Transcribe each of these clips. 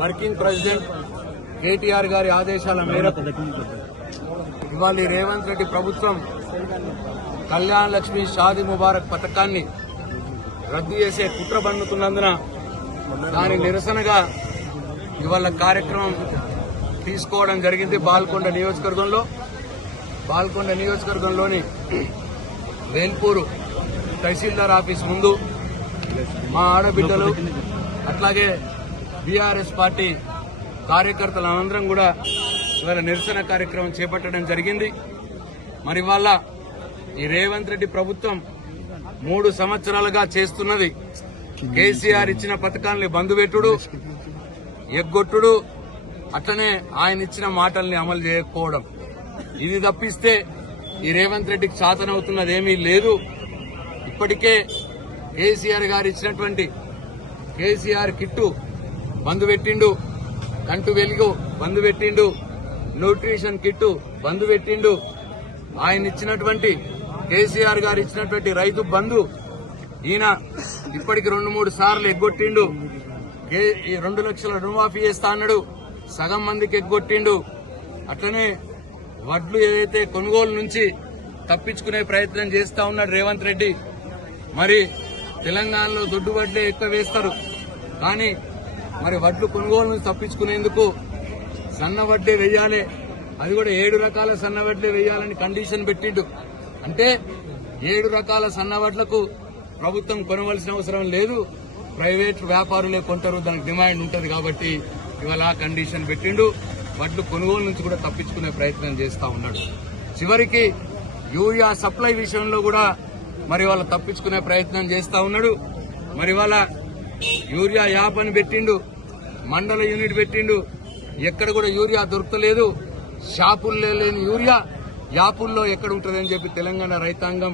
Working president KTR గారి ఆదేశాల మేరకు ఇవాళ రేవంత్ రెడ్డి ప్రభుత్వం కళ్యాణ్ లక్ష్మి షాదీ ముబారక్ పథకాన్ని రద్దు చేసే కుట్ర పన్నుతున్నందున దాని నిరసనగా ఇవాళ కార్యక్రమం తీసుకోవడం జరిగింది. బాల్కొండ నియోజకవర్గంలోని వేల్పూరు తహసీల్దార్ ఆఫీస్ ముందు మా ఆడబిడ్డలు అట్లాగే బీఆర్ఎస్ పార్టీ కార్యకర్తలందరం కూడా ఇవాళ నిరసన కార్యక్రమం చేపట్టడం జరిగింది. మరి ఇవాళ ఈ రేవంత్ రెడ్డి ప్రభుత్వం 3 సంవత్సరాలుగా చేస్తున్నది కేసీఆర్ ఇచ్చిన పథకాన్ని బంధుపెట్టుడు, ఎగ్గొట్టుడు, అట్లనే ఆయన ఇచ్చిన మాటల్ని అమలు చేయకపోవడం. ఇది తప్పిస్తే ఈ రేవంత్ రెడ్డికి చాతనవుతున్నది ఏమీ లేదు. ఇప్పటికే కేసీఆర్ గారు ఇచ్చినటువంటి కేసీఆర్ కిట్టు బంద్ పెట్టిండు, కంటు వెలుగు బంద్ పెట్టిండు, న్యూట్రిషన్ కిట్టు బంద్ పెట్టిండు. ఆయన ఇచ్చినటువంటి కేసీఆర్ గారు ఇచ్చినటువంటి రైతు బంధు ఈయన ఇప్పటికి 2-3 సార్లు ఎగ్గొట్టిండు. 2 లక్షల రుణమాఫీ చేస్తా అన్నాడు, సగం మందికి ఎగ్గొట్టిండు. అట్లనే వడ్లు ఏదైతే కొనుగోలు నుంచి తప్పించుకునే ప్రయత్నం చేస్తా ఉన్నాడు రేవంత్ రెడ్డి. మరి తెలంగాణలో దొడ్డు వడ్లే ఎక్కువ వేస్తారు, కానీ మరి వడ్లు కొనుగోలు నుంచి తప్పించుకునేందుకు సన్న వడ్లే వేయాలి, అది కూడా 7 రకాల సన్న వడ్లే వేయాలని కండిషన్ పెట్టిండు. అంటే 7 రకాల సన్న వడ్లకు ప్రభుత్వం కొనవలసిన అవసరం లేదు, ప్రైవేట్ వ్యాపారులే కొంటారు, దానికి డిమాండ్ ఉంటుంది కాబట్టి ఇవాళ కండిషన్ పెట్టిండు. వడ్లు కొనుగోలు నుంచి కూడా తప్పించుకునే ప్రయత్నం చేస్తా ఉన్నాడు. చివరికి యూరియా సప్లై విషయంలో కూడా మరి వాళ్ళ తప్పించుకునే ప్రయత్నం చేస్తా ఉన్నాడు. మరి వాళ్ళ యూరియా యాప్ అని పెట్టిండు, మండల యూనిట్ పెట్టిండు, ఎక్కడ కూడా యూరియా దొరకలేదు. షాపుల్లో లేని యూరియా యాపుల్లో ఎక్కడ ఉంటుందని చెప్పి తెలంగాణ రైతాంగం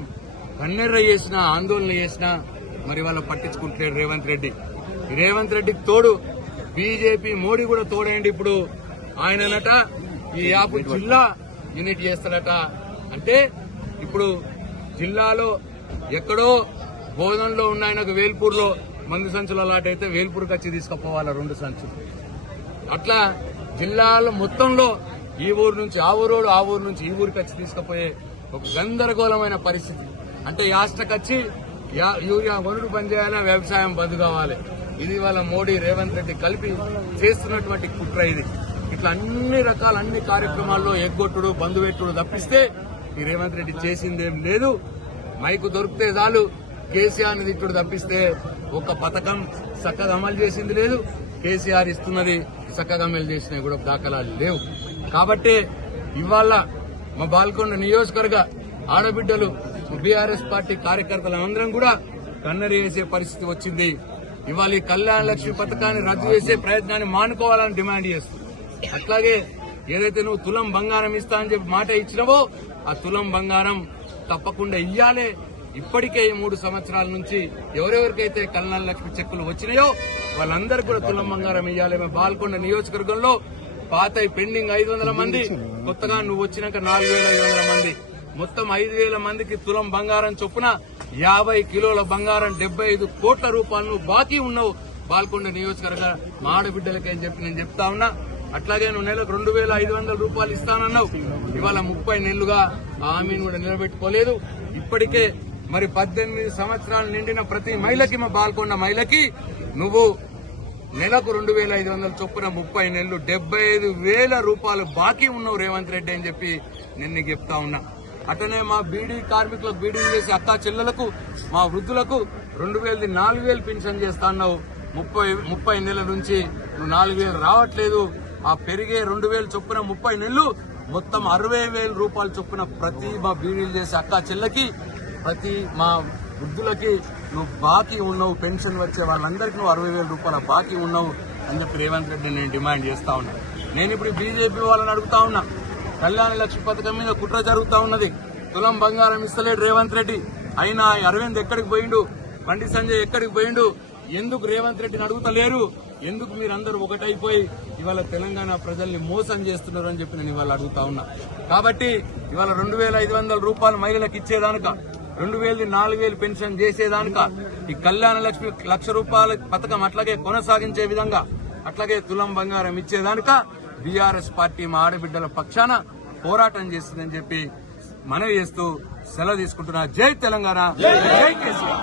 కన్నెర్ర చేసినా, ఆందోళన చేసినా మరి వాళ్ళ పట్టించుకుంటలేడు రేవంత్ రెడ్డి. రేవంత్ రెడ్డికి తోడు బీజేపీ మోడీ కూడా తోడేయండి. ఇప్పుడు ఆయననట ఈ యాప్ జిల్లా యూనిట్ చేస్తాడట. అంటే ఇప్పుడు జిల్లాలో ఎక్కడో బోధనలో ఉన్న ఆయనకు వేల్పూర్లో మందు సంచులు అలాటైతే వేల్పూర్కి వచ్చి తీసుకుపోవాలి 2 సంచులు. అట్లా జిల్లాలో మొత్తంలో ఈ ఊరు నుంచి ఆ ఊరోడు, ఆ ఊరు నుంచి ఈ ఊరికి వచ్చి తీసుకుపోయే ఒక గందరగోళమైన పరిస్థితి. అంటే యాస్టకొచ్చి యూరియా వనుడు బంద్ చేయాలి, వ్యవసాయం బంద్ కావాలి. ఇది వాళ్ళ మోడీ రేవంత్ రెడ్డి కలిపి చేస్తున్నటువంటి కుట్ర ఇది. ఇట్లా అన్ని కార్యక్రమాల్లో ఎగ్గొట్టుడు, బంద్ పెట్టుడు తప్పిస్తే ఈ రేవంత్ రెడ్డి చేసిందేం లేదు. మైకు దొరికితే చాలు కేసీఆర్ని తిట్టుడు తప్పిస్తే ఒక పథకం చక్కగా అమలు చేసింది లేదు. కేసీఆర్ ఇస్తున్నది చక్కగా అమలు చేసినవి కూడా దాఖలాలు లేవు. కాబట్టి ఇవాళ మా బాల్కొండ నియోజకవర్గ ఆడబిడ్డలు, బీఆర్ఎస్ పార్టీ కార్యకర్తలందరం కూడా కన్నరి వేసే పరిస్థితి వచ్చింది. ఇవాళ ఈ కళ్యాణ లక్ష్మి పథకాన్ని రద్దు చేసే ప్రయత్నాన్ని మానుకోవాలని డిమాండ్ చేస్తుంది. అట్లాగే ఏదైతే నువ్వు తులం బంగారం ఇస్తా అని చెప్పి మాట ఇచ్చినవో ఆ తులం బంగారం తప్పకుండా ఇయ్యాలే. ఇప్పటికే 3 సంవత్సరాల నుంచి ఎవరెవరికైతే కళ్యాణ లక్ష్మి చెక్కులు వచ్చినాయో వాళ్ళందరికీ కూడా తులం బంగారం ఇయ్యాలి. బాల్కొండ నియోజకవర్గంలో పాత పెండింగ్ 500 మంది, కొత్తగా నువ్వు వచ్చినాక 4500 మంది, మొత్తం 5000 మందికి తులం బంగారం చొప్పున 50 కిలోల బంగారం 75 కోట్ల రూపాయలు బాకీ ఉన్నావు బాల్కొండ నియోజకవర్గ మా ఆడబిడ్డలకి అని చెప్పి నేను చెప్తా ఉన్నా. అట్లాగే నువ్వు నెలకు 2500 రూపాయలు ఇస్తానన్నావు, ఇవాళ 30 నెలలుగా ఆ హామీని కూడా నిలబెట్టుకోలేదు. ఇప్పటికే మరి 18 సంవత్సరాలు నిండిన ప్రతి మహిళకి, మా బాల్కొండ మహిళకి నువ్వు నెలకు 2500 చొప్పున 30 నెలలు 75,000 రూపాయలు బాకీ ఉన్నావు రేవంత్ రెడ్డి అని చెప్పి నేను నీకు చెప్తా ఉన్నా. అట్లనే మా బీడీ కార్మికులకు, బీడీ చేసే అక్కా చెల్లెలకు, మా వృద్ధులకు 2000 4,000 పెన్షన్ చేస్తా అన్నావు. 30 నెలల నుంచి నువ్వు 4,000 రావట్లేదు. ఆ పెరిగే 2,000 చొప్పున 30 నెలలు మొత్తం 60,000 రూపాయల చొప్పున ప్రతి మా బీడీలు చేసే అక్కా చెల్లెకి, ప్రతి మా వృద్ధులకి నువ్వు బాకీ ఉన్నావు. పెన్షన్ వచ్చే వాళ్ళందరికీ నువ్వు 60,000 రూపాయల బాకీ ఉన్నావు అని చెప్పి రేవంత్ రెడ్డి నేను డిమాండ్ చేస్తా ఉన్నా. నేను ఇప్పుడు బీజేపీ వాళ్ళని అడుగుతా ఉన్నా, కళ్యాణ లక్ష్మి పథకం మీద కుట్ర జరుగుతా ఉన్నది, తులం బంగారం ఇస్తలేడు రేవంత్ రెడ్డి. అయినా అరవింద్ ఎక్కడికి పోయిండు, బండి సంజయ్ ఎక్కడికి పోయిండు, ఎందుకు రేవంత్ రెడ్డిని అడుగుతలేరు? ఎందుకు మీరందరూ ఒకటైపోయి ఇవాళ తెలంగాణ ప్రజల్ని మోసం చేస్తున్నారు అని చెప్పి నేను ఇవాళ అడుగుతా ఉన్నా. కాబట్టి ఇవాళ 2,500 రూపాయలు మహిళలకు ఇచ్చేదానిక, 2,000 4,000 పెన్షన్ చేసేదానిక, ఈ కళ్యాణ లక్ష్మి 1,00,000 రూపాయల పథకం అట్లాగే కొనసాగించే విధంగా అట్లాగే తులం బంగారం ఇచ్చేదానిక బీఆర్ఎస్ పార్టీ మా ఆడబిడ్డల పక్షాన పోరాటం చేస్తుందని చెప్పి మనవి చేస్తూ సెలవు తీసుకుంటున్నా. జై తెలంగాణ, జై కేసీఆర్.